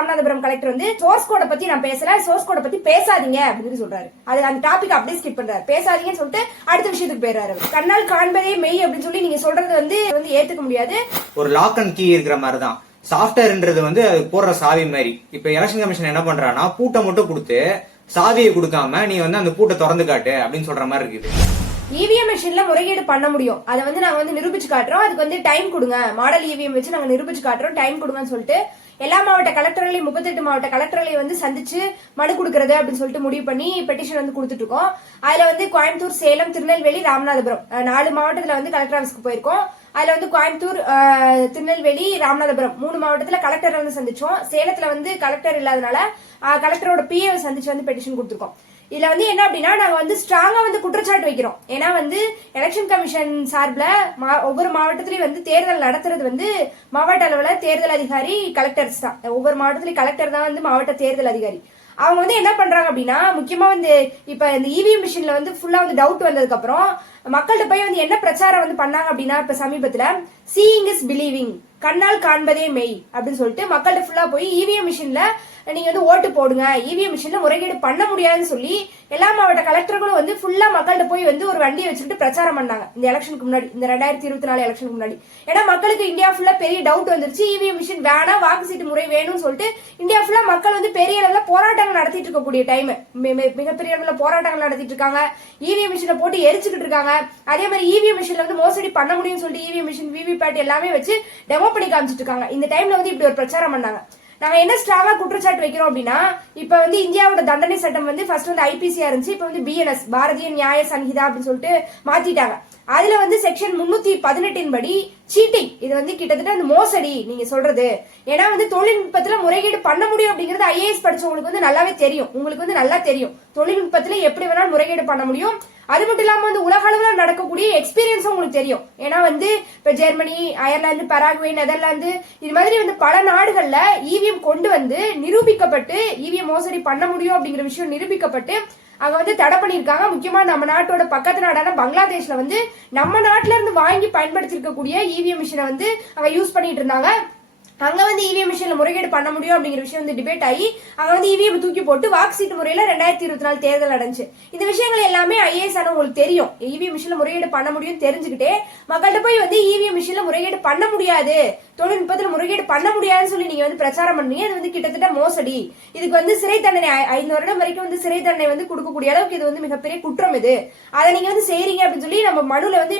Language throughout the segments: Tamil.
ராமநாதபுரம் கலெக்டர் வந்து சோர்ஸ் கோட பத்தி நான் பேசல சோர்ஸ் கோட பத்தி பேசாதீங்க அப்படின்னு சொல்றாரு. அது அந்த டாபிக் அப்படியே ஸ்கிப் பண்றாரு. பேசாதீங்கன்னு சொல்லிட்டு அடுத்த விஷயத்துக்கு போயிடுறாரு. கண்ணால் காண்பதே மெய் அப்படின்னு சொல்லி நீங்க சொல்றது வந்து வந்து ஏத்துக்க முடியாது. ஒரு லாக் அண்ட் கீ இருக்கிற மாதிரி தான் சாஃப்ட்வேர்ன்றது வந்து அது போடுற சாவி மாதிரி. இப்ப எலெக்ஷன் கமிஷன் என்ன பண்றான்னா பூட்டை மட்டும் கொடுத்து சாவியை கொடுக்காம நீ வந்து அந்த பூட்டை திறந்து காட்டு அப்படின்னு சொல்ற மாதிரி இருக்குது. இவிஎம் மிஷின்ல முறைகேடு பண்ண முடியும். அதை வந்து நாங்க வந்து நிரூபிச்சு காட்டுறோம். அதுக்கு வந்து டைம் கொடுங்க. மாடல் இவிஎம் வச்சு நாங்க நிரூபிச்சு காட்டுறோம். டைம் கொடுங்கன்னு சொல்லிட்டு எல்லா மாவட்ட கலெக்டர்களையும் முப்பத்தெட்டு மாவட்ட கலெக்டர்களையும் வந்து சந்திச்சு மனு கொடுக்கறது அப்படின்னு சொல்லிட்டு முடிவு பண்ணி பெட்டிஷன் வந்து கொடுத்துட்டு இருக்கோம் அதுல வந்து கோயம்புத்தூர் சேலம் திருநெல்வேலி ராமநாதபுரம். நாலு மாவட்டத்துல வந்து கலெக்டர் ஆஃபீஸ்க்கு போயிருக்கோம். அதுல வந்து கோயம்புத்தூர் திருநெல்வேலி ராமநாதபுரம் மூணு மாவட்டத்துல கலெக்டர் வந்து சந்திச்சோம். சேலத்துல வந்து கலெக்டர் இல்லாதனால கலெக்டரோட பிஏ சந்திச்சு வந்து பெட்டிஷன் கொடுத்துருக்கோம். இதில் வந்து என்ன அப்படின்னா நாங்கள் வந்து ஸ்ட்ராங்காக வந்து குற்றச்சாட்டு வைக்கிறோம். ஏன்னா வந்து எலெக்ஷன் கமிஷன் சார்பில் மா- ஒவ்வொரு மாவட்டத்திலயும் வந்து தேர்தல் நடத்துறது வந்து மாவட்ட அளவில் தேர்தல் அதிகாரி கலெக்டர்ஸ் தான். ஒவ்வொரு மாவட்டத்திலயும் கலெக்டர் தான் வந்து மாவட்ட தேர்தல் அதிகாரி. அவங்க வந்து என்ன பண்றாங்க அப்படின்னா முக்கியமா வந்து இப்ப இந்த இவிஎம் மிஷின்ல வந்து ஃபுல்லா வந்து டவுட் வந்ததுக்கு அப்புறம் மக்கள்கிட்ட போய் வந்து என்ன பிரச்சாரம் வந்து பண்ணாங்க அப்படின்னா இப்ப சமீபத்துல சீயிங் இஸ் பிலீவிங் கண்ணால் காண்பதே மெய் அப்படின்னு சொல்லிட்டு மக்கள்கிட்ட ஃபுல்லா போய் இவிஎம் மிஷின்ல நீங்கள் வந்து ஓட்டு போடுங்க. இவிஎம் மிஷினில் முறைகேடு பண்ண முடியாதுன்னு சொல்லி எல்லா மாவட்ட கலெக்டர்களும் வந்து ஃபுல்லாக மக்கள்கிட்ட போய் வந்து ஒரு வண்டியை வச்சுக்கிட்டு பிரச்சாரம் பண்ணாங்க. இந்த எலெக்ஷனுக்கு முன்னாடி இந்த ரெண்டாயிரத்தி இருபத்தி நாலு எலெக்ஷனுக்கு முன்னாடி. ஏன்னா மக்களுக்கு இந்தியா ஃபுல்லாக பெரிய டவுட் வந்துருச்சு. இவிஎம் மிஷின் வேணாம் வாக்கு சீட்டு முறை வேணும்னு சொல்லிட்டு இந்தியா ஃபுல்லாக மக்கள் வந்து பெரிய அளவில் போராட்டங்கள் நடத்திட்டு இருக்கக்கூடிய டைம் மிகப்பெரிய அளவில் போராட்டங்கள் நடத்திட்டு இருக்காங்க. இவிஎம் மிஷினை போட்டு எரிச்சுக்கிட்டு இருக்காங்க. அதே மாதிரி இவிஎம் மிஷினில் வந்து மோசடி பண்ண முடியும்னு சொல்லிட்டு இவிஎம் மிஷின் விவிபேட் எல்லாமே வச்சு டெமோ பண்ணி காமிச்சிட்டு இருக்காங்க. இந்த டைம்ல வந்து இப்படி ஒரு பிரச்சாரம் பண்ணாங்க. நாங்க என்ன ஸ்ட்ராங்கா குற்றச்சாட்டு வைக்கிறோம் அப்படின்னா இப்ப வந்து இந்தியாவோட தண்டனை சட்டம் வந்து ஃபர்ஸ்ட் வந்து ஐபிசியா இருந்துச்சு இப்ப வந்து பிஎன்எஸ் பாரதிய நியாய சன்ஹிதா அப்படின்னு சொல்லிட்டு மாத்திட்டாங்க. அதுல வந்து செக்ஷன் முன்னூத்தி பதினெட்டின் படி சீட்டிங் இது வந்து கிட்டத்தட்ட அந்த மோசடி நீங்க சொல்றது. ஏன்னா வந்து தொழில்நுட்பத்துல முறைகேடு பண்ண முடியும் அப்படிங்கறது ஐஏஎஸ் படிச்சவங்களுக்கு வந்து நல்லாவே தெரியும். உங்களுக்கு வந்து நல்லா தெரியும். தொழில்நுட்பத்துல எப்படி வேணாலும் முறைகேடு பண்ண முடியும். அது மட்டும் இல்லாம வந்து உலக அளவுல நடக்கக்கூடிய எக்ஸ்பீரியன்ஸும் உங்களுக்கு தெரியும். ஏன்னா வந்து இப்ப ஜெர்மனி அயர்லாந்து பராகுவே நெதர்லாந்து இது மாதிரி வந்து பல நாடுகள்ல இவிஎம் கொண்டு வந்து நிரூபிக்கப்பட்டு இவிஎம் மோசடி பண்ண முடியும் அப்படிங்கிற விஷயம் நிரூபிக்கப்பட்டு அங்க வந்து தடை பண்ணியிருக்காங்க. முக்கியமா நம்ம நாட்டோட பக்கத்து நாடான பங்களாதேஷ்ல வந்து நம்ம நாட்டுல இருந்து வாங்கி பயன்படுத்திருக்கக்கூடிய இவிஎம் மிஷினை வந்து அங்க யூஸ் பண்ணிட்டு இருந்தாங்க. அங்க வந்து இவிஎம் மிஷின்ல முறைகேடு பண்ண முடியும் அப்படிங்கிற விஷயம் வந்து டிபேட் ஆகி அங்க வந்து இவிஎம் தூக்கி போட்டு வாக்கு சீட்டு முறையில ரெண்டாயிரத்தி இருபத்தி நாலு தேர்தல் நடந்துச்சு. இந்த விஷயங்கள் எல்லாமே ஐஏஎஸ் ஆனால் உங்களுக்கு தெரியும். இவிஎம் மிஷின்ல முறைகேடு பண்ண முடியும் தெரிஞ்சுக்கிட்டே மக்கள்கிட்ட போய் வந்து இவிஎம் மிஷின்ல முறைகேடு பண்ண முடியாது. தொழில்நுட்பத்துல முறைகேடு பண்ண முடியாதுன்னு சொல்லி நீங்க வந்து பிரச்சாரம் பண்ணீங்க. இது வந்து கிட்டத்தட்ட மோசடி. இதுக்கு வந்து சிறை தண்டனை ஐ- ஐந்து வருடம் வரைக்கும் வந்து சிறை தண்டனை வந்து கொடுக்கக்கூடிய அளவுக்கு இது வந்து மிகப்பெரிய குற்றம் இது. அதை நீங்க வந்து செய்கிறீங்க அப்படின்னு சொல்லி நம்ம மனுல வந்து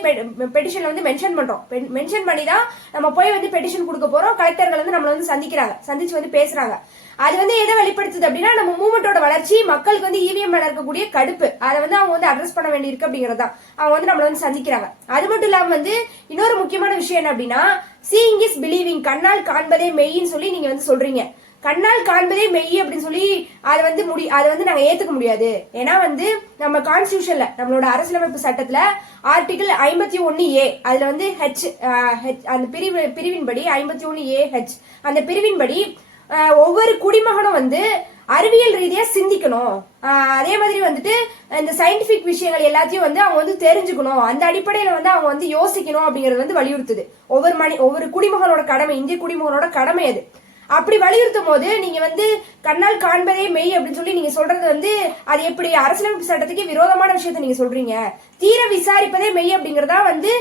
பெட்டிஷன்ல வந்து மென்ஷன் பண்றோம். மென்ஷன் பண்ணி தான் நம்ம போய் வந்து பெட்டிஷன் கொடுக்க போறோம். தலைவர்கள் வந்து நம்மளை வந்து சந்திக்கிறாங்க. சந்திச்சு வந்து பேசுறாங்க. அது வந்து எதை வெளிப்படுத்துது அப்படின்னா நம்ம மூவ்மெண்டோட வளர்ச்சி மக்களுக்கு வந்து இவிஎம் மேல இருக்கக்கூடிய கடுப்பு. அதை வந்து அவங்க வந்து அட்ரஸ் பண்ண வேண்டியிருக்கு அப்படிங்கறது தான். அவங்க வந்து நம்மளை வந்து சந்திக்கிறாங்க. அது மட்டும் இல்லாம வந்து இன்னொரு முக்கியமான விஷயம் என்ன அப்படின்னா சீயிங் இஸ் பிலீவிங் கண்ணால் காண்பதே மெய்ன்னு சொல்லி நீங்க வந்து சொல்றீங்க. கண்ணால் காண்பதே மெய் அப்படின்னு சொல்லி அதை வந்து முடி அதை வந்து நாங்கள் ஏற்றுக்க முடியாது. ஏன்னா வந்து நம்ம கான்ஸ்டியூஷன்ல நம்மளோட அரசியலமைப்பு சட்டத்தில் ஆர்டிகிள் ஐம்பத்தி ஒன்று ஏ அதில் வந்து ஹெச் ஹெச் அந்த பிரிவு பிரிவின்படி ஐம்பத்தி ஒன்று ஏ ஹெச் அந்த பிரிவின்படி ஒவ்வொரு குடிமகனும் வந்து அறிவியல் ரீதியா சிந்திக்கணும். அதே மாதிரி வந்துட்டு இந்த சயின்டிபிக் விஷயங்கள் எல்லாத்தையும் வந்து அவங்க வந்து தெரிஞ்சுக்கணும். அந்த அடிப்படையில வந்து அவங்க வந்து யோசிக்கணும் அப்படிங்கறது வந்து வலியுறுத்துது. ஒவ்வொரு மணி ஒவ்வொரு குடிமகனோட கடமை இந்திய குடிமகனோட கடமை அது. அப்படி வலியுறுத்தும் போது நீங்க வந்து கண்ணால் காண்பதே மெய் அப்படின்னு சொல்லி நீங்க சொல்றது வந்து அது எப்படி அரசியலமைப்பு சட்டத்துக்கு விரோதமான விஷயத்த நீங்க சொல்றீங்க? தீர விசாரிப்பதே மெய் அப்படிங்கறதா வந்து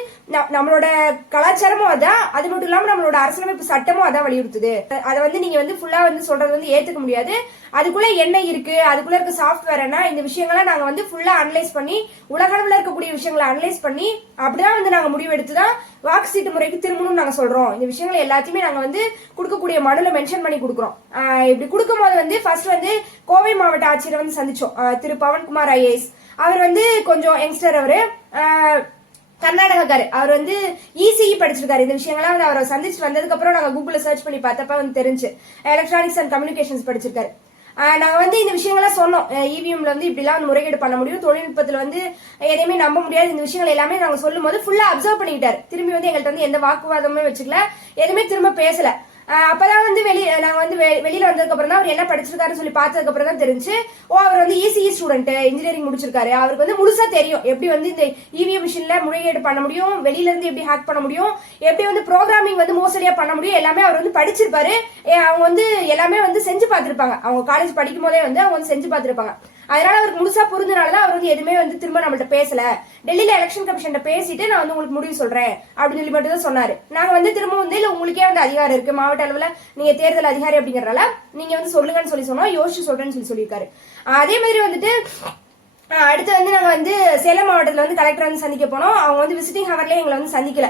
நம்மளோட கலாச்சாரமும் அதான் அது மட்டும் இல்லாம நம்மளோட அரசியலமைப்பு சட்டமும் அதான் வலியுறுத்துது. அதை வந்து நீங்க வந்து ஃபுல்லா வந்து சொல்றது வந்து ஏத்துக்க முடியாது. அதுக்குள்ள என்ன இருக்கு? அதுக்குள்ள இருக்க சாஃப்ட்வேர் என்ன? இந்த விஷயங்களை நாங்க வந்து ஃபுல்லா அனலைஸ் பண்ணி உலகளவுல இருக்கக்கூடிய விஷயங்களை அனலைஸ் பண்ணி அப்படிதான் வந்து நாங்க முடிவெடுத்து தான் வாக்கு சீட்டு முறைக்கு திரும்பணும்னு நாங்கள் சொல்கிறோம் இந்த விஷயங்களை எல்லாத்தையுமே நாங்கள் வந்து கொடுக்கக்கூடிய மனுல மென்ஷன் பண்ணி கொடுக்குறோம். இப்படி கொடுக்கும்போது வந்து ஃபர்ஸ்ட் வந்து கோவை மாவட்ட ஆட்சியரை வந்து சந்திச்சோம். திரு பவன்குமார் ஐஏஎஸ். அவர் வந்து கொஞ்சம் யங்ஸ்டர் அவர். ஆஹ் அவர் வந்து இசிஇ படிச்சிருக்காரு. இந்த விஷயங்கள்லாம் வந்து அவரை சந்திச்சு வந்ததுக்கப்புறம் நாங்கள் கூகுளில் சர்ச் பண்ணி பார்த்தப்ப வந்து தெரிஞ்சு. எலக்ட்ரானிக்ஸ் அண்ட் கம்யூனிகேஷன்ஸ் படிச்சிருக்காரு. நாங்கள் வந்து இந்த விஷயங்கள்லாம் சொன்னோம். இவிஎம்ல வந்து இப்படிலாம் வந்து முறைகேடு பண்ண முடியும். தொழில்நுட்பத்தில் வந்து எதையுமே நம்ப முடியாது. இந்த விஷயங்கள் எல்லாமே நாங்கள் சொல்லும் போது ஃபுல்லாக அப்சர்வ் பண்ணிக்கிட்டாரு. திரும்பி வந்து எங்கள்கிட்ட வந்து எந்த வாக்குவாதமும் வச்சுக்கல. எதுவுமே திரும்ப பேசலை. அப்பதான் வந்து வெளி நாங்கள் வந்து வெளியில் வெளியில வந்ததுக்கு அப்புறம் தான் அவர் என்ன படிச்சிருக்காருன்னு சொல்லி பார்த்ததுக்கு அப்புறம் தான் தெரிஞ்சு ஓ அவர் வந்து இசிஇ ஸ்டூடெண்ட் இன்ஜினியரிங் முடிச்சிருக்காரு. அவருக்கு வந்து முழுசா தெரியும் எப்படி வந்து இந்த இவிஎம் மிஷின்ல முறைகேடு பண்ண முடியும் வெளியில இருந்து எப்படி ஹேக் பண்ண முடியும் எப்படி வந்து ப்ரோக்ராமிங் வந்து மோசடியா பண்ண முடியும் எல்லாமே அவர் வந்து படிச்சிருப்பாரு. அவங்க வந்து எல்லாமே வந்து செஞ்சு பார்த்திருப்பாங்க. அவங்க காலேஜ் படிக்கும் போதே வந்து அவங்க வந்து செஞ்சு பார்த்திருப்பாங்க. அதனால அவருக்கு முழுசா புரிஞ்சனால தான் அவர் வந்து எதுவுமே வந்து திரும்ப நம்மள்ட்ட பேசல. டெல்லியில எலெக்ஷன் கமிஷன் பேசிட்டு நான் வந்து உங்களுக்கு முடிவு சொல்றேன் அப்படின்னு சொல்லி மட்டும் தான் சொன்னாரு. நாங்க வந்து திரும்ப வந்து இல்ல உங்களுக்கே வந்து அதிகாரம் இருக்கு. மாவட்ட அளவுல நீங்க தேர்தல் அதிகாரி அப்படிங்கறனால நீங்க வந்து சொல்லுங்கன்னு சொல்லி சொன்னோம். யோசிச்சு சொல்றேன்னு சொல்லி சொல்லியிருக்காரு. அதே மாதிரி வந்துட்டு அடுத்து வந்து நாங்க வந்து சேலம் மாவட்டத்துல வந்து கலெக்டர் வந்து சந்திக்க போனோம். அவங்க வந்து விசிட்டிங் ஹவர்லயே எங்களை வந்து சந்திக்கல.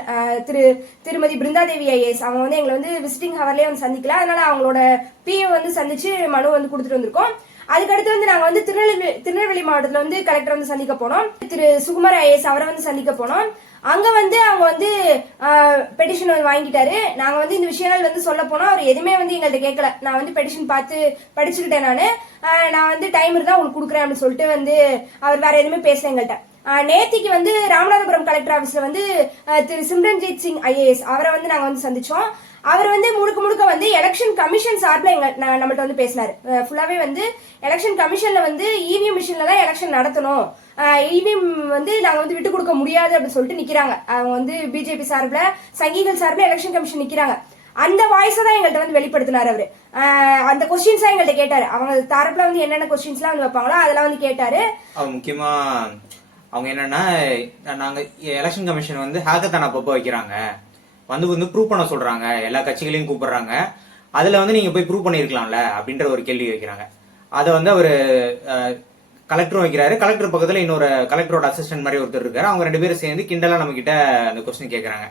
திரு திருமதி பிருந்தாதேவி ஐஏஎஸ் அவங்க வந்து எங்களை வந்து விசிட்டிங் ஹவர்லயே வந்து சந்திக்கல. அதனால அவங்களோட பிஏ வந்து சந்திச்சு மனு வந்து கொடுத்துட்டு வந்திருக்கோம். அதுக்கடுத்து வந்து நாங்க வந்து திருநெல்வேலி திருநெல்வேலி மாவட்டத்துல வந்து கலெக்டர் வந்து சந்திக்க போனோம். திரு சுகுமார் ஐஎஸ் அவரை வந்து சந்திக்க போனோம். அங்க வந்து அவங்க வந்து பெட்டிஷன் வந்து வாங்கிட்டாரு. நாங்க வந்து இந்த விஷயங்கள் வந்து சொல்ல போனோம். அவர் எதுவுமே வந்து எங்கள்கிட்ட கேட்கல. நான் வந்து பெட்டிஷன் பார்த்து படிச்சுக்கிட்டேன் நானு. நான் வந்து டைம் இருந்தா உங்களுக்கு கொடுக்குறேன் அப்படின்னு சொல்லிட்டு வந்து அவர் வேற எதுவுமே பேசல எங்கள்கிட்ட நேத்திக்கு வந்து ராமநாதபுரம் கலெக்டர் ஆஃபீஸில் வந்து திரு சிம்ரன்ஜித் சிங் ஐஏஎஸ் அவரை வந்து நாங்கள் வந்து சந்திச்சோம். அவர் வந்து முழுக்க முழுக்க வந்து எலெக்ஷன் கமிஷன் சார்பில் எங்க நம்மள்ட்ட வந்து பேசினாரு. ஃபுல்லாவே வந்து எலெக்ஷன் கமிஷனில் வந்து இவிஎம் மிஷினில் தான் எலெக்ஷன் நடத்தணும். இவிஎம் வந்து நாங்கள் வந்து விட்டு கொடுக்க முடியாது அப்படின்னு சொல்லிட்டு நிற்கிறாங்க அவங்க வந்து பிஜேபி சார்பில் சங்கிகள் சார்பில் எலெக்ஷன் கமிஷன் நிற்கிறாங்க அந்த வாய்ஸை தான் எங்கள்கிட்ட வந்து வெளிப்படுத்தினார் அவர். அந்த கொஸ்டின்ஸ் எங்கள்கிட்ட கேட்டார். அவங்க தரப்பில் வந்து என்னென்ன கொஸ்டின்ஸ்லாம் வந்து வைப்பாங்களோ அதெல்லாம் வந்து கேட்டாரு. முக்கியமாக அவங்க என்னன்னா நாங்கள் எலெக்ஷன் கமிஷன் வந்து ஹேக்கத்தான் அப்பப்போ வைக்கிறாங்க. வந்து வந்து ப்ரூவ் பண்ண சொல்றாங்க. எல்லா கட்சிகளையும் கூப்பிடுறாங்க. அதில் வந்து நீங்கள் போய் ப்ரூவ் பண்ணியிருக்கலாம்ல அப்படின்ற ஒரு கேள்வி வைக்கிறாங்க. அதை வந்து அவர் கலெக்டரும் வைக்கிறாரு. கலெக்டர் பக்கத்தில் இன்னொரு கலெக்டரோட அசிஸ்டன்ட் மாதிரி ஒருத்தர் இருக்காரு. அவங்க ரெண்டு பேரும் சேர்ந்து கிண்டலாக நம்ம கிட்ட அந்த கொஸ்டின் கேட்குறாங்க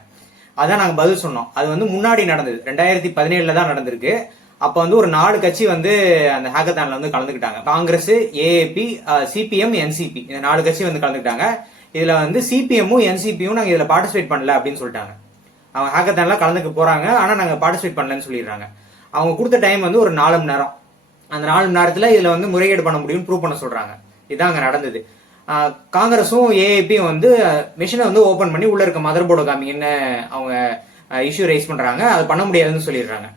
அதான் நாங்கள் பதில் சொன்னோம். அது வந்து முன்னாடி நடந்தது. ரெண்டாயிரத்தி பதினேழில் தான் நடந்திருக்கு. அப்ப வந்து ஒரு நாலு கட்சி வந்து அந்த ஹேக்கத்தான்ல வந்து கலந்துக்கிட்டாங்க. காங்கிரஸ் ஏஏபி சிபிஎம் என்சிபி இந்த நாலு கட்சி வந்து கலந்துக்கிட்டாங்க. இதுல வந்து சிபிஎம்மும் என்சிபியும் நாங்க இதுல பார்ட்டிசிபேட் பண்ணல அப்படின்னு சொல்லிட்டாங்க. அவங்க ஹேக்கத்தான்ல கலந்துக்க போறாங்க. ஆனா நாங்க பார்ட்டிசிபேட் பண்ணலன்னு சொல்லிடுறாங்க. அவங்க கொடுத்த டைம் வந்து ஒரு நாலு மணி நேரம். அந்த நாலு மணி நேரத்துல இதுல வந்து முறைகேடு பண்ண முடியும்னு ப்ரூவ் பண்ண சொல்றாங்க. இதான் அங்க நடந்தது. காங்கிரஸும் ஏஏபியும் வந்து மிஷினை வந்து ஓபன் பண்ணி உள்ள இருக்க மதர் போர்டு காமிங்கன்னு அவங்க இஷ்யூ ரைஸ் பண்றாங்க. அது பண்ண முடியாதுன்னு சொல்லிடுறாங்க.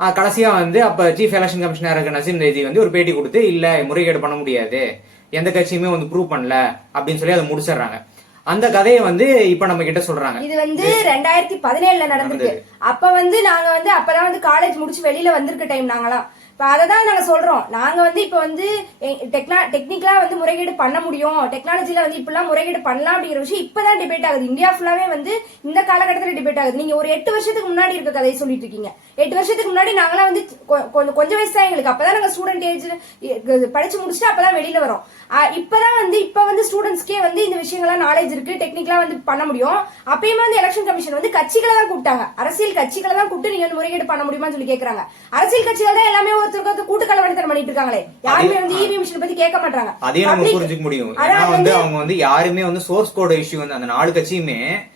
ஆஹ் கடைசியா வந்து அப்ப சீஃப் எலெக்ஷன் கமிஷனர் இருக்க நசீம் தேதி வந்து ஒரு பேட்டி கொடுத்து இல்ல முறைகேடு பண்ண முடியாது. எந்த கட்சியுமே வந்து ப்ரூவ் பண்ணல. அப்படின்னு சொல்லி அதை முடிச்சிடுறாங்க. அந்த கதையை வந்து இப்ப நம்ம கிட்ட சொல்றாங்க. இது வந்து ரெண்டாயிரத்தி பதினேழுல நடந்திருக்கு. அப்ப வந்து நாங்க வந்து அப்பதான் வந்து காலேஜ் முடிச்சு வெளியில வந்திருக்க டைம் நாங்களாம். இப்ப அதை தான் நாங்க சொல்றோம். நாங்க வந்து இப்ப வந்து டெக்னா டெக்னிக்கலா வந்து முறைகேடு பண்ண முடியும். டெக்னாலஜில வந்து இப்படிலாம் முறைகேடு பண்ணலாம் அப்படிங்கிற விஷயம் இப்பதான் டிபேட் ஆகுது. இந்தியா ஃபுல்லாவே வந்து இந்த காலகட்டத்தில் டிபேட் ஆகுது. நீங்க ஒரு எட்டு வருஷத்துக்கு முன்னாடி இருக்க கதையை சொல்லிட்டு இருக்கீங்க. எட்டு வருஷத்துக்கு முன்னாடி நாங்களாம் வந்து கொஞ்சம் கொஞ்சம் வயசு தான் எங்களுக்கு. அப்பதான் நாங்க ஸ்டூடெண்ட் ஏஜ் படிச்சு முடிச்சுட்டு அப்பதான் வெளியில வரோம். இப்பதான் வந்து இப்ப வந்து ஸ்டூடெண்ட்ஸ்க்கே வந்து இந்த விஷயங்கள்லாம் நாலேஜ் இருக்கு டெக்னிக்கலா வந்து பண்ண முடியும். அப்பயுமே வந்து எலெக்ஷன் கமிஷன் வந்து கட்சிகளை தான் கூப்பிட்டாங்க. அரசியல் கட்சிகளை தான் கூப்பிட்டு நீங்க வந்து முறைகேடு பண்ண முடியுமான்னு சொல்லி கேக்குறாங்க. அரசியல் கட்சிகள் தான் எல்லாமே ஒருத்தருக்கு ஒருத்தர் கூட்டு கலவரத்தனம் பண்ணிட்டு இருக்காங்களே. யாருமே வந்து இவி மிஷின் பத்தி கேட்க மாட்டாங்க அதையும் நம்ம புரிஞ்சுக்க முடியும். ஏன்னா வந்து வந்து- அவங்க வந்து யாருமே வந்து சோர்ஸ் கோட் இஷ்யூ வந்து அந்த நாலு கட்சியுமே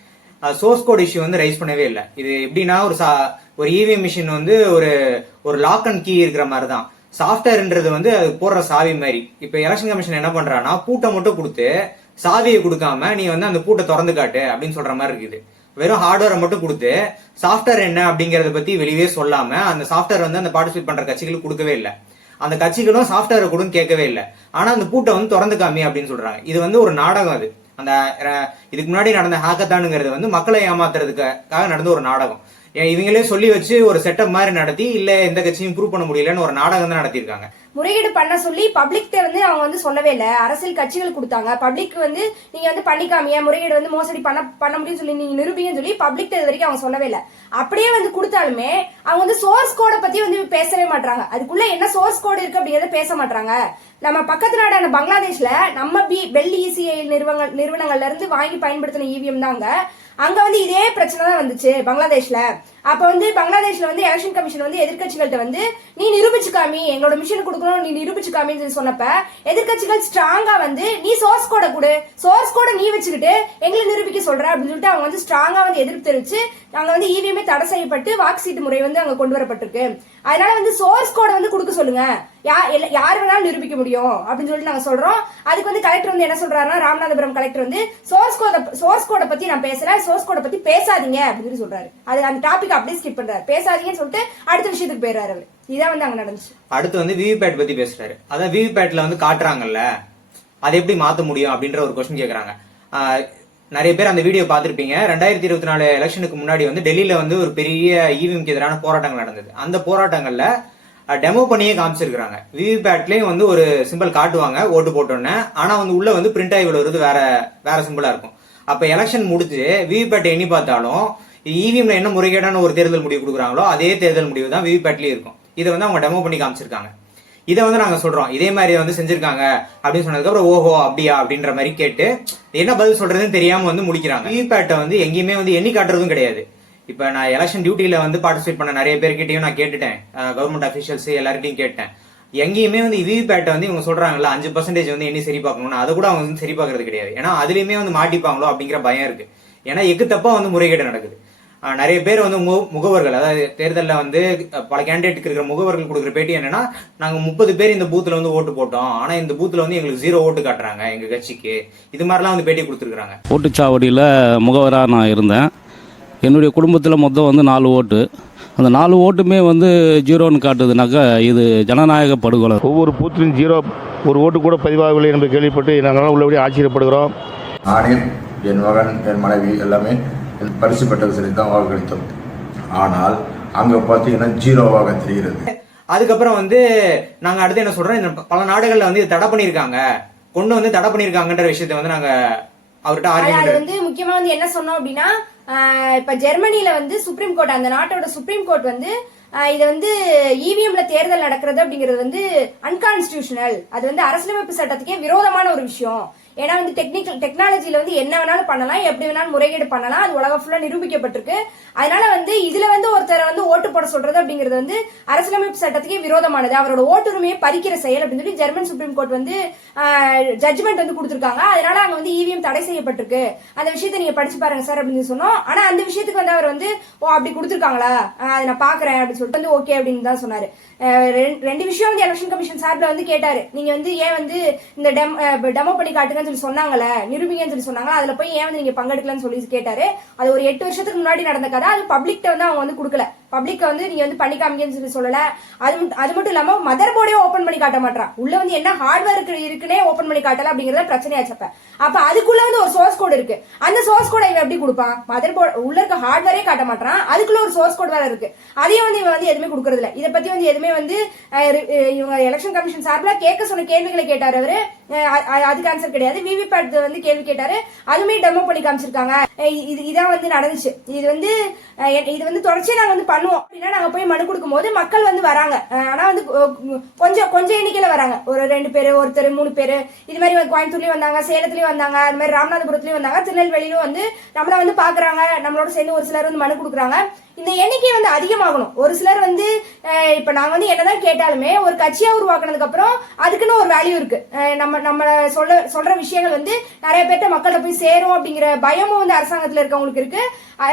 சோர்ஸ் கோட் இஷ்யூ வந்து ரைஸ் பண்ணவே இல்லை. இது எப்படின்னா ஒரு சா- ஒரு இவிஎம் மிஷின் வந்து ஒரு ஒரு லாக் அண்ட் கீ இருக்கிற மாதிரி தான் சாஃப்ட்வேர்ன்றது வந்து அது போடுற சாவி மாதிரி. இப்போ எலெக்ஷன் கமிஷன் என்ன பண்றான்னா பூட்டை மட்டும் கொடுத்து சாவியை கொடுக்காம நீ வந்து அந்த பூட்டை திறந்து காட்டு அப்படின்னு சொல்ற மாதிரி இருக்குது. வெறும் ஹார்ட்வேரை மட்டும் கொடுத்து சாஃப்ட்வேர் என்ன அப்படிங்கறத பத்தி வெளியே சொல்லாம அந்த சாஃப்ட்வேர் வந்து அந்த பார்ட்டிசிபேட் பண்ற கட்சிகளுக்கு கொடுக்கவே இல்லை. அந்த கட்சிகளும் சாஃப்ட்வேரை கொடுன்னு கேட்கவே இல்லை. ஆனா அந்த பூட்டை வந்து திறந்து காமி அப்படின்னு சொல்றாங்க. இது வந்து ஒரு நாடகம் அது. அந்த இதுக்கு முன்னாடி நடந்த ஹேக்கத்தானுங்கிறது வந்து மக்களை ஏமாத்துறதுக்காக நடந்த ஒரு நாடகம். இவங்களே சொல்லி வச்சு ஒரு செட்டப் மாதிரி நடத்தி இல்ல எந்த கட்சியும் ப்ரூவ் பண்ண முடியலன்னு ஒரு நாடகம் தான் நடத்தியிருக்காங்க. முறைகேடு பண்ண சொல்லி பப்ளிக் வந்து அவங்க வந்து சொல்லவே இல்லை. அரசியல் கட்சிகள் கொடுத்தாங்க. பப்ளிக் வந்து நீங்க வந்து பண்ணிக்காமிய முறைகேடு வந்து மோசடி பண்ண பண்ண முடியும்னு சொல்லி நீங்க நிரூபிங்கன்னு சொல்லி பப்ளிக் இது வரைக்கும் அவங்க சொல்லவே இல்லை. அப்படியே வந்து கொடுத்தாலுமே அவங்க வந்து சோர்ஸ் கோடை பத்தி வந்து பேசவே மாட்டாங்க அதுக்குள்ள என்ன சோர்ஸ் கோடு இருக்கு அப்படிங்கறத பேச மாட்டாங்க நம்ம பக்கத்து நாடான பங்களாதேஷ்ல நம்ம பி பெல் இசிஐ நிறுவனங்கள் நிறுவனங்கள்ல இருந்து வாங்கி பயன்படுத்தின இவிஎம் தாங்க. அங்க வந்து இதே பிரச்சனை தான் வந்துச்சு பங்களாதேஷ்ல. அப்ப வந்து பங்களாதேஷ்ல வந்து எலெக்ஷன் கமிஷன் வந்து எதிர்கட்சிகள்கிட்ட வந்து நீ நிரூபிச்சு காமி எங்களோட மிஷின் கொடுக்கணும் நீ நிரூபிச்சு காமின்னு சொல்லி சொன்னப்ப எதிர்க்கட்சிகள் ஸ்ட்ராங்கா வந்து நீ சோர்ஸ் கோட கொடு சோர்ஸ் கோட நீ வச்சுக்கிட்டு எங்களை நிரூபிக்க சொல்ற அப்படின்னு சொல்லிட்டு அவங்க வந்து ஸ்ட்ராங்கா வந்து எதிர்ப்பு தெரிவிச்சு அங்க வந்து இவிஎம்ஏ தடை செய்யப்பட்டு வாக்கு சீட்டு முறை வந்து அங்க கொண்டு வரப்பட்டிருக்கு. அதனால வந்து சோர்ஸ் கோட வந்து கொடுக்க சொல்லுங்க. யார் வேணாலும் நிரூபிக்க முடியும் அப்படின்னு சொல்லிட்டு நாங்க சொல்றோம். அதுக்கு வந்து கலெக்டர் வந்து என்ன சொல்றாருன்னா ராமநாதபுரம் கலெக்டர் வந்து சோர்ஸ் கோட சோர்ஸ் கோட பத்தி நான் பேசுறேன் சோர்ஸ் கோட பத்தி பேசாதீங்க அப்படின்னு சொல்றாரு. அது அந்த டாபிக் அப்படியே ஸ்கிப் பண்றாரு. பேசாதீங்கன்னு சொல்லிட்டு அடுத்த விஷயத்துக்கு போயிடுறாரு அவர். இதான் வந்து அங்க நடந்துச்சு. அடுத்து வந்து விவிபேட் பத்தி பேசுறாரு. அதான் விவிபேட்ல வந்து காட்டுறாங்கல்ல அதை எப்படி மாத்த முடியும் அப்படின்ற ஒரு கொஸ்டின் கேக்குறாங்க. நிறைய பேர் அந்த வீடியோ பார்த்துருப்பீங்க. ரெண்டாயிரத்தி இருபத்தி நாலு எலெக்ஷனுக்கு முன்னாடி வந்து டெல்லியில வந்து ஒரு பெரிய இவிஎம்க்கு எதிரான போராட்டங்கள் நடந்தது. அந்த போராட்டங்கள்ல டெமோ பண்ணியே காமிச்சிருக்காங்க விவிபேட்லயும் வந்து ஒரு சிம்பிள் காட்டுவாங்க ஓட்டு போட்டோன்னே. ஆனா வந்து உள்ள வந்து பிரிண்ட் ஆகி விழுறது வேற வேற சிம்பிளா இருக்கும். அப்ப எலெக்ஷன் முடிஞ்சு விவிபேட் எண்ணி பார்த்தாலும் இவிஎம்ல என்ன முறைகேடான ஒரு தேர்தல் முடிவு கொடுக்குறாங்களோ அதே தேர்தல் முடிவு தான் விவிபேட்லயும் இருக்கும். இதை வந்து அவங்க டெமோ பண்ணி காமிச்சிருக்காங்க. இதை வந்து நாங்கள் சொல்றோம். இதே மாதிரி வந்து செஞ்சிருக்காங்க அப்படின்னு சொன்னதுக்கப்புறம் ஓஹோ அப்படியா? அப்படின்ற மாதிரி கேட்டு என்ன பதில் சொல்றதுன்னு தெரியாம வந்து முடிக்கிறாங்க. விவிபேட்டை வந்து எங்கேயுமே வந்து எண்ணி காட்டுறதும் கிடையாது. இப்ப நான் எலெக்ஷன் டியூட்டியில் வந்து பார்ட்டிசிபேட் பண்ண நிறைய பேர்கிட்டயும் நான் கேட்டுட்டேன். கவர்மெண்ட் அபிஷியல்ஸ் எல்லார்கிட்டையும் கேட்டேன். எங்கேயுமே வந்து விவிபேட்டை வந்து இவங்க சொல்றாங்கல்ல அஞ்சு பர்சன்டேஜ் வந்து எண்ணி சரி பார்க்கணும்னு அதை கூட அவங்க வந்து சரி பார்க்கறது கிடையாது. ஏன்னா அதுலயுமே வந்து மாட்டிப்பாங்களோ அப்படிங்கிற பயம் இருக்கு. ஏன்னா எக்கு தப்பா வந்து முறைகேடு நடக்குது. நிறைய பேர் வந்து முக- முகவர்கள் அதாவது தேர்தலில் வந்து பல கேண்டிடேட்டுக்கு இருக்கிற முகவர்கள் கொடுக்குற பேட்டி என்னன்னா நாங்க முப்பது பேர் இந்த பூத்துல வந்து ஓட்டு போட்டோம். ஆனா இந்த பூத்துல வந்து எங்களுக்கு ஜீரோ ஓட்டு காட்டுறாங்க எங்க கட்சிக்கு. இது மாதிரிலாம் வந்து பேட்டி கொடுத்துருக்காங்க ஓட்டுச்சாவடியில் முகவராக நான் இருந்தேன். என்னுடைய குடும்பத்தில் மொத்தம் வந்து நாலு ஓட்டு. அந்த நாலு ஓட்டுமே வந்து ஜீரோன்னு காட்டுதுனாக்கா இது ஜனநாயக படுகொலை. ஒவ்வொரு பூத்திலும் ஜீரோ ஒரு ஓட்டு கூட பதிவாகவில்லை என்று கேள்விப்பட்டு நாங்களாம் உள்ளபடி ஆச்சரியப்படுகிறோம். நானே என் மகன் என் மனைவி எல்லாமே பரிசு பெற்றது சரி தான் வாக்களித்தோம். ஆனால் அங்கே பார்த்தீங்கன்னா ஜீரோவாக தெரிகிறது. அதுக்கப்புறம் வந்து நாங்க அடுத்து என்ன சொல்றோம்? இந்த பல நாடுகள்ல வந்து இது தடை பண்ணிருக்காங்க கொண்டு வந்து தடை பண்ணிருக்காங்கன்ற விஷயத்த வந்து நாங்க அவர்கிட்ட ஆர்கியூமெண்ட் வந்து முக்கியமா வந்து என்ன சொன்னோம் அப்படின்னா இப்ப ஜெர்மனில வந்து சுப்ரீம் கோர்ட் அந்த நாட்டோட சுப்ரீம் கோர்ட் வந்து இது வந்து இவிஎம்ல தேர்தல் நடக்கிறது அப்படிங்கிறது வந்து அன்கான்ஸ்டியூஷனல் அது வந்து அரசியலமைப்பு சட்டத்துக்கே விரோதமான ஒரு விஷயம். ஏன்னா வந்து டெக்னிக்கல் டெக்னாலஜியில் வந்து என்ன வேணாலும் பண்ணலாம் எப்படி வேணாலும் முறைகேடு பண்ணலாம் அது உலகம் ஃபுல்லா நிரூபிக்கப்பட்டிருக்கு. அதனால வந்து இதுல வந்து ஒருத்தரை வந்து ஓட்டு போட சொல்றது அப்படிங்கிறது வந்து அரசியலமைப்பு சட்டத்துக்கே விரோதமானது. அவரோட ஓட்டுரிமையை பறிக்கிற செயல் அப்படின்னு சொல்லி ஜெர்மன் சுப்ரீம் கோர்ட் வந்து ஜட்ஜ்மெண்ட் வந்து கொடுத்துருக்காங்க. அதனால அங்க வந்து இவிஎம் தடை செய்யப்பட்டிருக்கு. அந்த விஷயத்தை நீங்க படிச்சு பாருங்க சார் அப்படின்னு சொன்னோம். ஆனா அந்த விஷயத்துக்கு வந்து அவர் வந்து ஓ அப்படி கொடுத்துருக்காங்களா? அதை நான் பாக்குறேன் அப்படின்னு சொல்லிட்டு வந்து ஓகே அப்படின்னு தான் சொன்னாரு. ரெண்டு- ரெண்டு விஷயம் வந்து எலெக்ஷன் கமிஷன் சார்பில் வந்து கேட்டாரு. நீங்க வந்து ஏன் வந்து இந்த டெம் டெமோ பண்ணி காட்டுங்கன்னு சொல்லி சொன்னாங்கல்ல நிரூபிங்கன்னு சொல்லி சொன்னாங்களா? அதுல போய் ஏன் வந்து நீங்க பங்கெடுக்கலன்னு சொல்லி கேட்டாரு. அது ஒரு எட்டு வருஷத்துக்கு முன்னாடி நடந்த கதை. அது பப்ளிக்ட்ட வந்து அவங்க வந்து கொடுக்கல. பப்ளிக்கை வந்து நீங்க வந்து பண்ணி காமிக்கன்னு சொல்லி சொல்லல. அது மட்டும்- அது மட்டும் இல்லாம மதர் போர்டே ஓபன் பண்ணி காட்ட மாட்டான் உள்ள வந்து என்ன ஹார்ட்வேர் இருக்குன்னே ஓபன் பண்ணி காட்டல அப்படிங்கறத பிரச்சனையாச்சு அப்போ. அப்ப அதுக்குள்ள வந்து ஒரு சோர்ஸ் கோட் இருக்கு. அந்த சோர்ஸ் கோடை இவன் எப்படி கொடுப்பான் மதர் போர்டு உள்ள இருக்க ஹார்ட்வேரே காட்ட மாட்டான் அதுக்குள்ள ஒரு சோர்ஸ் கோட் வேற இருக்கு. அதையும் வந்து இவன் வந்து எதுவுமே கொடுக்கறது இல்ல. இதை பத்தி வந்து எதுவுமே வந்து இவங்க எலெக்ஷன் கமிஷன் சார்பில் கேட்க சொன்ன கேள்விகளை கேட்டார் அவரு. அதுக்கு ஆன்சர் கிடையாது. விவிபேட் வந்து கேள்வி கேட்டாரு. அதுவுமே டெமோ பண்ணி காமிச்சிருக்காங்க. இது இதான் வந்து நடந்துச்சு. இது வந்து இது வந்து தொடர்ச்சியா நாங்க வந்து பண்ணுவோம். அப்படின்னா நாங்க போய் மனு கொடுக்கும் போது மக்கள் வந்து வராங்க. ஆனால் ஆனா வந்து கொஞ்சம் கொஞ்சம் எண்ணிக்கையில வராங்க. ஒரு ரெண்டு பேரு ஒருத்தர் மூணு பேரு. இது மாதிரி வந்து கோயம்புத்தூர்லயும் வந்தாங்க சேலத்துலயும் வந்தாங்க அது மாதிரி ராமநாதபுரத்துலயும் வந்தாங்க. திருநெல்வேலியிலும் வந்து நம்மள வந்து பாக்குறாங்க. நம்மளோட சேர்ந்து ஒரு சிலர் வந்து மனு கொடுக்குறாங்க. இந்த எண்ணிக்கை வந்து அதிகமாகணும். ஒரு சிலர் வந்து இப்போ நாங்கள் வந்து என்னதான் கேட்டாலுமே ஒரு கட்சியாக உருவாக்குனதுக்கு அப்புறம் அதுக்குன்னு ஒரு வேல்யூ இருக்கு. நம்ம நம்ம சொல்ல சொல்ற விஷயங்கள் வந்து நிறைய பேர்ட்ட மக்கள்கிட்ட போய் சேரும் அப்படிங்கிற பயமும் வந்து அரசாங்கத்தில் இருக்கவங்களுக்கு இருக்கு.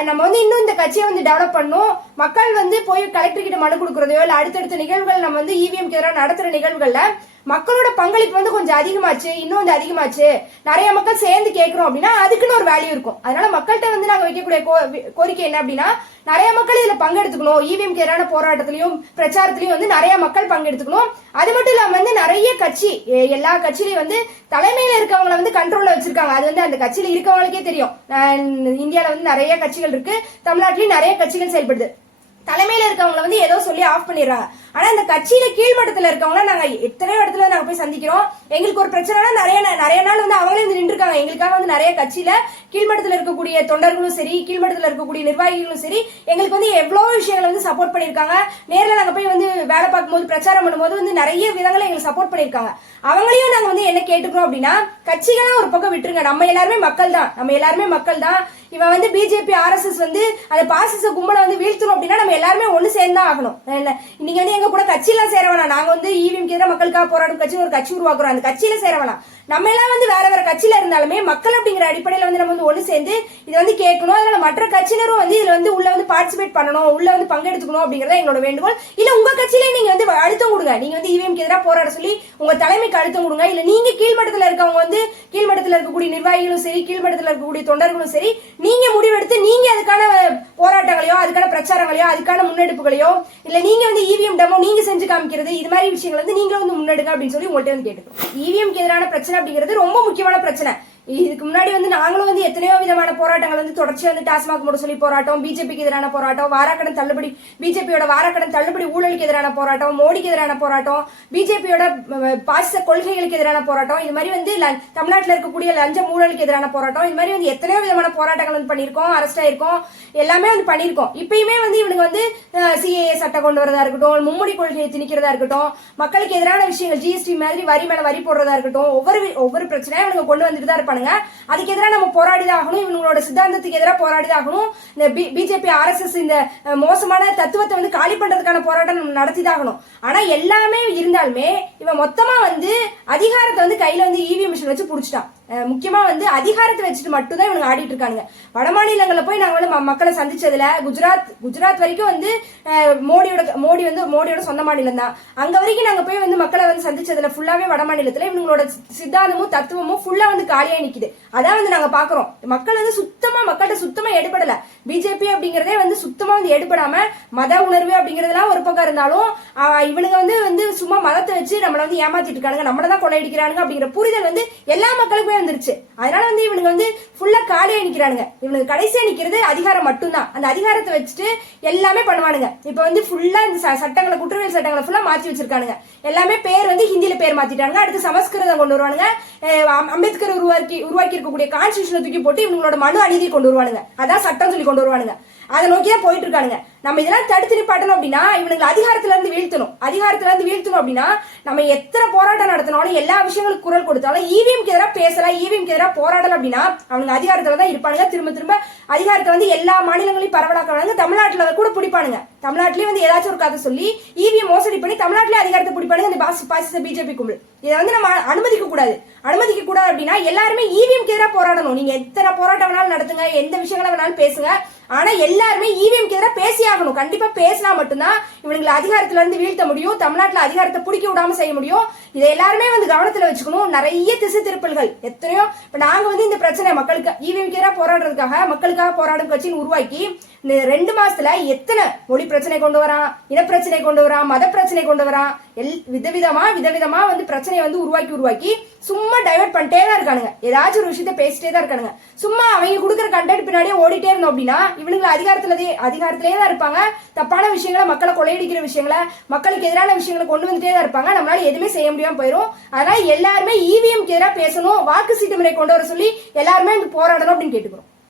நம்ம வந்து இன்னும் இந்த கட்சியை வந்து டெவலப் பண்ணும் மக்கள் வந்து போய் கலெக்டர் கிட்ட மனு கொடுக்குறதையோ இல்லை அடுத்தடுத்த நிகழ்வுகள் நம்ம வந்து இவிஎம் எதிராக நடத்துகிற நிகழ்வுகளில் மக்களோட பங்களிப்பு வந்து கொஞ்சம் அதிகமாச்சு இன்னும் வந்து அதிகமாச்சு. நிறைய மக்கள் சேர்ந்து கேட்கிறோம் அப்படின்னா அதுக்குன்னு ஒரு வேல்யூ இருக்கும். அதனால மக்கள்கிட்ட வந்து நாங்கள் வைக்கக்கூடிய கோ- கோரிக்கை என்ன அப்படின்னா நிறைய மக்கள் இதில் பங்கெடுத்துக்கணும். இவிஎம் எதிரான போராட்டத்திலையும் பிரச்சாரத்திலையும் வந்து நிறைய மக்கள் பங்கெடுத்துக்கணும். அது மட்டும் இல்லாமல் வந்து நிறைய கட்சி எல்லா கட்சியிலையும் வந்து தலைமையில் இருக்கவங்களை வந்து கண்ட்ரோலில் வச்சிருக்காங்க. அது வந்து அந்த கட்சியில் இருக்கவங்களுக்கே தெரியும். இந்தியாவில் வந்து நிறைய கட்சிகள் இருக்கு. தமிழ்நாட்டிலையும் நிறைய கட்சிகள் செயல்படுது. தலைமையில இருக்கவங்களை வந்து ஏதோ சொல்லி ஆஃப் பண்ணிடுறாங்க. ஆனா இந்த கட்சியில கீழ்மட்டத்துல இருக்கவங்கள நாங்க எத்தனையோ இடத்துல போய் சந்திக்கிறோம். எங்களுக்கு ஒரு பிரச்சனைனா நிறைய நிறைய நாள் வந்து அவங்களே வந்து நின்றுருக்காங்க. எங்களுக்காக வந்து நிறைய கட்சியில கீழ்மட்டத்துல இருக்கக்கூடிய தொண்டர்களும் சரி கீழ்மட்டத்துல இருக்கக்கூடிய நிர்வாகிகளும் சரி எங்களுக்கு வந்து எவ்வளவு விஷயங்களை வந்து சப்போர்ட் பண்ணிருக்காங்க நேரில் நாங்க போய் வந்து வேலை பார்க்கும்போது பிரச்சாரம் பண்ணும்போது வந்து நிறைய விதங்களை எங்களுக்கு சப்போர்ட் பண்ணிருக்காங்க அவங்களையும் நாங்க வந்து என்ன கேட்டுக்கிறோம் அப்படின்னா கட்சிகளா ஒரு பக்கம் விட்டுருங்க. நம்ம எல்லாருமே மக்கள் தான். நம்ம எல்லாருமே மக்கள் தான். இவன் வந்து பிஜேபி ஆர்எஸ்எஸ் வந்து அந்த பாசிச கும்பலை வந்து வீழ்த்தணும் அப்படின்னா நம்ம எல்லாருமே ஒண்ணு சேர்ந்து தான் ஆகணும் இல்லை நீங்க வந்து எங்க கூட கட்சியெல்லாம் சேர வேணாம். நாங்க வந்து ஈவிஎம் எதிராக மக்களுக்காக போராடும் கட்சி ஒரு கட்சி உருவாக்குறோம். அந்த கட்சியில சேர வேணாம். நம்ம எல்லாம் வந்து வேற வேற கட்சியில இருந்தாலுமே மக்கள் அப்படிங்கிற அடிப்படையில வந்து நம்ம வந்து ஒண்ணு சேர்ந்து இதை வந்து கேட்கணும். அதனால மற்ற கட்சியினரும் வந்து இதுல வந்து உள்ள வந்து பார்ட்டிசிபேட் பண்ணணும் உள்ள வந்து பங்கெடுத்துக்கணும் அப்படிங்கறத எங்களோட வேண்டுகோள். இல்ல உங்க கட்சியிலே நீங்க வந்து அழுத்தம் கொடுங்க. நீங்க வந்து இவிஎம்க்கு எதிராக போராட சொல்லி உங்க தலைமைக்கு அழுத்தம் கொடுங்க. இல்ல நீங்க கீழ்மட்டத்துல இருக்கவங்க வந்து கீழ்மட்டத்துல இருக்கக்கூடிய நிர்வாகிகளும் சரி கீழ்மட்டத்துல இருக்கக்கூடிய தொண்டர்களும் சரி நீங்க முடிவெடுத்து நீங்க அதுக்கான போராட்டங்களையோ அதுக்கான பிரச்சாரங்களையோ அதுக்கான முன்னெடுப்புகளையோ இல்ல நீங்க வந்து இவிஎம் டெமோ நீங்க செஞ்சு காமிக்கிறது இது மாதிரி விஷயங்கள் வந்து நீங்களும் வந்து முன்னெடுங்க அப்படின்னு சொல்லி உங்கள்கிட்ட வந்து கேட்டுக்கோங்க இவிஎம்க்கு எதிரான பிரச்சனை அப்படிங்கிறது ரொம்ப முக்கியமான பிரச்சனை. இதுக்கு முன்னாடி வந்து நாங்களும் வந்து எத்தனையோ விதமான போராட்டங்கள் வந்து தொடர்ச்சி வந்து டாஸ்மாக் மூட சொல்லி போராட்டம் பிஜேபிக்கு எதிரான போராட்டம் வாராக்கடன் தள்ளுபடி பிஜேபியோட வாராக்கடன் தள்ளுபடி ஊழலுக்கு எதிரான போராட்டம் மோடிக்கு எதிரான போராட்டம் பிஜேபியோட பாசிச கொள்கைகளுக்கு எதிரான போராட்டம் இது மாதிரி வந்து ல- இருக்கக்கூடிய லஞ்ச ஊழலுக்கு எதிரான போராட்டம் இது மாதிரி வந்து எத்தனையோ விதமான போராட்டங்கள் வந்து பண்ணியிருக்கோம் அரெஸ்ட் ஆயிருக்கோம் எல்லாமே வந்து பண்ணியிருக்கோம். இப்பயுமே வந்து இவனுக்கு வந்து சிஏஏ சட்டம் கொண்டு வரதா இருக்கட்டும் மும்முடி கொள்கையை திணிக்கிறதா இருக்கட்டும் மக்களுக்கு எதிரான விஷயங்கள் ஜிஎஸ்டி மாதிரி வரி மேல வரி போடுறதா இருக்கட்டும் ஒவ்வொரு ஒவ்வொரு பிரச்சனையும் இவங்க கொண்டு வந்துட்டு தான் இருப்பாங்க பண்ணுங்க. அதுக்கு எதிராக நம்ம போராடிதான் ஆகணும். இவங்களோட சித்தாந்தத்துக்கு எதிராக போராடிதான் ஆகணும். இந்த பிஜேபி ஆர்எஸ்எஸ் இந்த மோசமான தத்துவத்தை வந்து காலி பண்றதுக்கான போராட்டம் நம்ம நடத்திதான் ஆகணும். ஆனா எல்லாமே இருந்தாலுமே இவன் மொத்தமா வந்து அதிகாரத்தை வந்து கையில வந்து இவிஎம் மிஷின் வச்சு புடிச்சிட்டான். முக்கியமாக முக்கியமா வந்து அதிகாரத்தை வச்சுட்டு மட்டும்தான் இவங்க ஆடிட்டு இருக்கானுங்க. வட மாநிலங்களில் போய் நாங்கள் வந்து ம- மக்களை சந்திச்சதுல குஜராத் குஜராத் வரைக்கும் வந்து மோடியோட மோடி வந்து மோடியோட சொந்த மாநிலம் தான். அங்க வரைக்கும் நாங்கள் போய் வந்து மக்களை வந்து சந்திச்சதுல ஃபுல்லாவே வட மாநிலத்தில் இவங்களோட சித்தாந்தமும் தத்துவமும் ஃபுல்லா வந்து காலியாக நிற்கிது அதான் வந்து நாங்கள் பார்க்குறோம் மக்கள் வந்து சுத்தமா மக்கள்கிட்ட சுத்தமா எடுபடல. பிஜேபி அப்படிங்கிறதே வந்து சுத்தமா வந்து எடுபடாம மத உணர்வு அப்படிங்கிறதுலாம் ஒரு பக்கம் இருந்தாலும் இவனுங்க வந்து வந்து சும்மா மதத்தை வச்சு நம்மளை வந்து ஏமாத்திட்டு இருக்கானுங்க. நம்மளை தான் கொள்ளையடிக்கிறானுங்க அப்படிங்கிற புரிதல் வந்து எல்லா மக்களுக்கும் வந்துருச்சு. அதனால வந்து இவனுங்க வந்து ஃபுல்லா காலியா நிக்கிறானுங்க. இவனுக்கு கடைசியா நிக்கிறது அதிகாரம் மட்டும்தான். அந்த அதிகாரத்தை வச்சுட்டு எல்லாமே பண்ணுவானுங்க. இப்ப வந்து ஃபுல்லா இந்த ச- சட்டங்களை குற்றவியல் சட்டங்களை ஃபுல்லா மாத்தி வச்சிருக்கானுங்க. எல்லாமே பேர் வந்து ஹிந்தியில பேர் மாத்திட்டாங்க அடுத்து சமஸ்கிருதம் கொண்டு வருவானுங்க. அம்பேத்கர் உருவாக்கி உருவாக்கி இருக்கக்கூடிய கான்ஸ்டியூஷனை தூக்கி போட்டு இவங்களோட மனு அநீதி கொண்டு வருவானுங்க. அதான் சட்டம் சொல்லி கொண்டு வருவானுங்க. அதை நோக்கி தான் போயிட்டு இருக்கானுங்க நம்ம இதெல்லாம் தடுத்து நிப்பாட்டணும் அப்படின்னா இவனுங்க அதிகாரத்துல இருந்து வீழ்த்தணும். அதிகாரத்துல இருந்து வீழ்த்தணும் அப்படின்னா நம்ம எத்தனை போராட்டம் நடத்தினாலும் எல்லா விஷயங்களுக்கு குரல் கொடுத்தாலும் இவிஎம்க்கு எதிராக பேசலாம் இவிஎம்க்கு எதிராக போராடலாம் அப்படின்னா அவனுங்க அதிகாரத்துல தான் இருப்பானுங்க. திரும்ப திரும்ப அதிகாரத்தை வந்து எல்லா மாநிலங்களையும் பரவலாக்குவாங்க தமிழ்நாட்டுல கூட பிடிப்பானுங்க. தமிழ்நாட்டிலேயே வந்து ஏதாச்சும் ஒரு கதை சொல்லி இவிஎம் மோசடி பண்ணி தமிழ்நாட்டிலே அதிகாரத்தை பிடிப்பானுங்க இந்த பாசி பாசிச பிஜேபி கும்பல். இதை வந்து நம்ம அனுமதிக்க கூடாது. அனுமதிக்க கூடாது அப்படின்னா எல்லாருமே இவிஎம்க்கு எதிராக போராடணும். நீங்க எத்தனை போராட்டம் வேணாலும் நடத்துங்க எந்த விஷயங்களை வேணாலும் பேசுங்க ஆனா எல்லாருமே இவிஎம்க்கு எதிராக பேசி ஆகணும். கண்டிப்பா பேசினா மட்டும்தான் இவனுங்களை அதிகாரத்துல இருந்து வீழ்த்த முடியும் தமிழ்நாட்டுல அதிகாரத்தை பிடிக்க விடாம செய்ய முடியும். இதை எல்லாருமே வந்து கவனத்துல வச்சுக்கணும். நிறைய திசை திருப்பல்கள். எத்தனையோ? இப்ப நாங்க வந்து இந்த பிரச்சனை மக்களுக்கு இவிஎம்க்கு எதிராக போராடுறதுக்காக மக்களுக்காக போராடும் கட்சின்னு உருவாக்கி இந்த ரெண்டு மாசத்துல எத்தனை மொழி பிரச்சனை கொண்டு வரான் இனப்பிரச்சனை கொண்டு வரான் மத பிரச்சனை கொண்டு வரான் எல் விதவிதமா விதவிதமா வந்து பிரச்சனையை வந்து உருவாக்கி உருவாக்கி சும்மா டைவர்ட் பண்ணிட்டே தான் இருக்கானுங்க. ஏதாச்சும் ஒரு விஷயத்த பேசிட்டே தான் இருக்கானுங்க. சும்மா அவங்க கொடுக்குற கண்டென்ட் பின்னாடியே ஓடிட்டே இருந்தோம் அப்படின்னா இவனுங்களை அதிகாரத்துல அதிகாரத்திலே தான் இருப்பாங்க. தப்பான விஷயங்களை மக்களை கொள்ளையடிக்கிற விஷயங்களை மக்களுக்கு எதிரான விஷயங்களை கொண்டு வந்துட்டே தான் இருப்பாங்க. நம்மளால எதுவுமே செய்ய முடியாம போயிடும் அதனால எல்லாருமே இவிஎம் எதிராக பேசணும். வாக்கு சீட்டு முறை கொண்டு வர சொல்லி எல்லாருமே போராடணும் அப்படின்னு கேட்டுக்கிறோம்.